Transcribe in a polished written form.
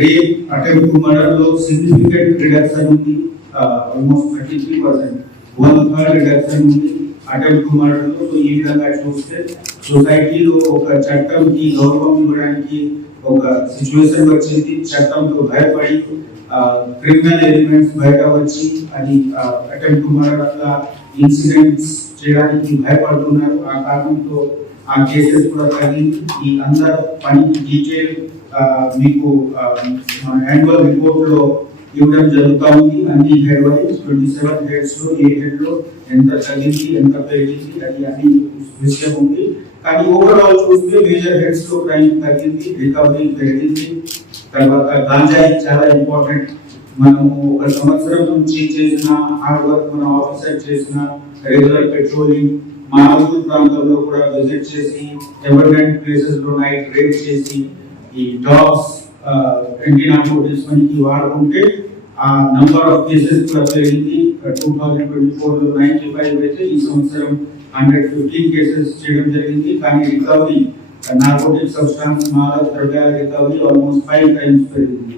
Rape attempt to murder లో significant reduction ఉంది, almost 33%, 1/3 reduction ఉంది అటెంప్ట్ టు మర్డర్ లో. సో ఈ విధంగా చూస్తే సొసైటీలో ఒక చట్టంకి గౌరవం ఇవ్వడానికి ఒక సిచ్యువేషన్ వచ్చింది. చట్టంతో భయపడి క్రిమినల్ ఎలిమెంట్స్ బయట వచ్చి అది అటెంప్ట్ టు మర్డర్ అట్లా ఇన్సిడెంట్స్ చేయడానికి భయపడుతున్నారు. ఆ కారణంతో ఆ కేసెస్ కూడా తగ్గింది. ఈ అందరు పని డీటెయిల్ మీకు మన యాన్యువల్ రిపోర్ట్ లో ఇవ్వడం జరుగుతూ ఉంది. అన్ని హెడ్ వైజ్ 27 హెడ్స్ లో ఏ హెడ్ లో ఎంత తగ్గింది ఎంత పెరిగింది అది అన్ని విషయం ఉంది. కానీ ఓవరాల్ చూస్తే మేజర్ హెడ్స్ లో క్రైమ్ తగ్గింది, రికవరీ పెరిగింది. తర్వాత గాంజాయి చాలా ఇంపార్టెంట్. మనము ఒక సంవత్సరం నుంచి చేసిన హార్డ్ వర్క్, మన ఆఫీసర్ చేసిన రెగ్యులర్ పెట్రోలింగ్, మామూలు ప్రాంతంలో కూడా విజిట్ చేసి ఎవర్నెంట్ ప్లేసెస్ లో నైట్ రేడ్ చేసి ఈ డాగ్స్ యాంటీ-నార్కోటిక్స్ మనకి వాడుకుంటే ఆ నంబర్ ఆఫ్ కేసెస్ కూడా పెరిగింది. 2024 లో 95 అయితే ఈ సంవత్సరం 115 కేసెస్ చేయడం జరిగింది. కానీ రికవరీ నార్కోటిక్ సబ్స్టాన్స్ మాదక ద్రవ్యాల రికవరీ ఆల్మోస్ట్ 5 టైమ్స్ పెరిగింది.